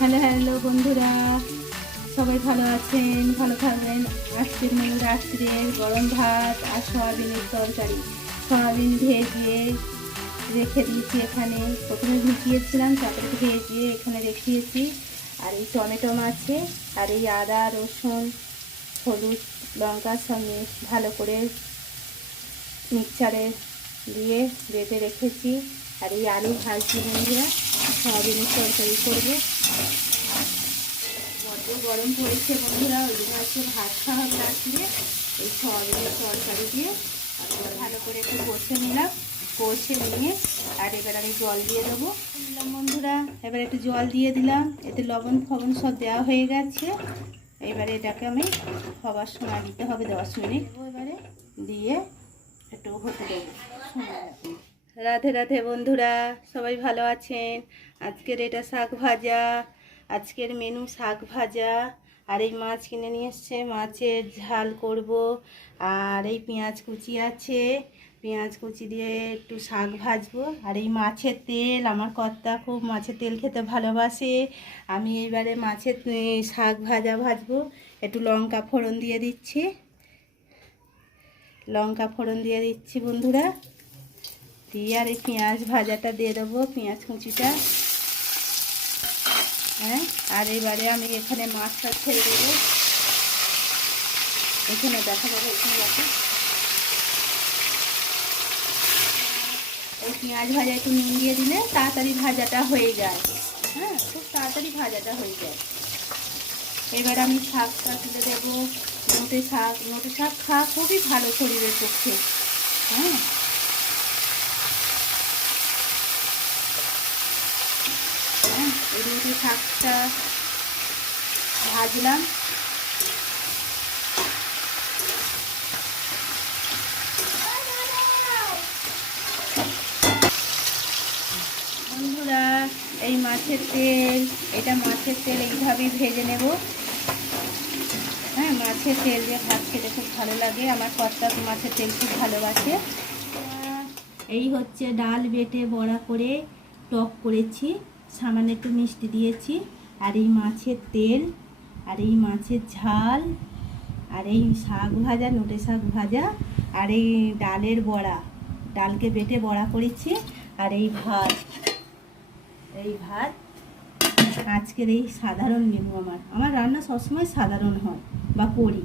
Hello hello বন্ধুরা, সবাই ভালো আছেন, ভালো থাকবেন। আজকের মেনু রাত্রে গরম ভাত আর সয়াবিনের তরকারি। সয়াবিন ভেজিয়ে রেখে দিয়েছি এখানে, প্রথমে ভিজিয়েছিলাম, তারপরে ভেজিয়ে এখানে রেখেছি। আর এই টমেটো আছে, আর এই আদা রসুন হলুদ লঙ্কা সব ভালো করে মিক্সচারে দিয়ে বেটে রেখেছি। আর এই আলু ভাজছি বন্ধুরা, সয়াবিনের তরকারি করবো। বড্ড গরম পড়েছে বন্ধুরা, ওই জন্য আজকে ভাত খাওয়া হবে রাত্রে এই সয়াবিনের তরকারি দিয়ে। আর ভালো করে একটু কষে নিলাম, কষে নিয়ে আর এবার আমি জল দিয়ে দেবো বন্ধুরা। এবার একটু জল দিয়ে দিলাম, এতে লবণ ফবণ সব দেওয়া হয়ে গেছে। এবারে এটাকে আমি হবার সময় দিতে হবে 10 মিনিট। এবারে দিয়ে একটু হতে দেবো। রাধে রাধে বন্ধুরা, সবাই ভালো আছেন। আজকের এটা শাক ভাজা, আজকের মেনু শাক ভাজা। আর এই মাছ কিনে নিয়ে এসছে, মাছের ঝাল করব। আর এই পেঁয়াজ কুচি আছে, পেঁয়াজ কুচি দিয়ে একটু শাক ভাজবো। আর এই মাছের তেল, আমার কর্তা খুব মাছের তেল খেতে ভালোবাসে। আমি এইবারে মাছের শাক ভাজা ভাজবো। একটু লঙ্কা ফোড়ন দিয়ে দিচ্ছি, লঙ্কা ফোড়ন দিয়ে দিচ্ছি বন্ধুরা। দিয়ে আর এই পেঁয়াজ ভাজাটা দিয়ে দেবো, পেঁয়াজ কুচিটা। হ্যাঁ, আর এবারে আমি এখানে মাছটা ছেড়ে দেবো। এখানে দেখা যাবে, এখানে দেখো এই পেঁয়াজ ভাজা একটু নুন দিয়ে দিলে তাড়াতাড়ি ভাজাটা হয়ে যায়। হ্যাঁ, খুব তাড়াতাড়ি ভাজাটা হয়ে যায়। এবার আমি শাকটা তুলে দেবো। নোটে শাক, নোটে শাক খাওয়া খুবই ভালো শরীরের পক্ষে। হ্যাঁ, এই নোটে শাকটা ভাজলাম। বন্ধুরা, এই মাছের তেল, এটা মাছের তেল, এইভাবেই ভেজে নেব। হ্যাঁ, মাছের তেল দিয়ে ভাত খেতে খুব ভালো লাগে। আমার কর্তা মাছের তেল খুব ভালোবাসে। এই হচ্ছে ডাল বেটে বড়া করে টক করেছি, সামান্য একটু মিষ্টি দিয়েছি। আর এই মাছের তেল, আর এই মাছের ঝাল, আর এই শাক ভাজা, নোটে শাক ভাজা, আর এই ডালের বড়া, ডালকে বেটে বড়া করেছি। আর এই ভাত, এই ভাত। আজকের এই সাধারণ মেনু। আমার রান্না সবসময় সাধারণ হয় বা করি।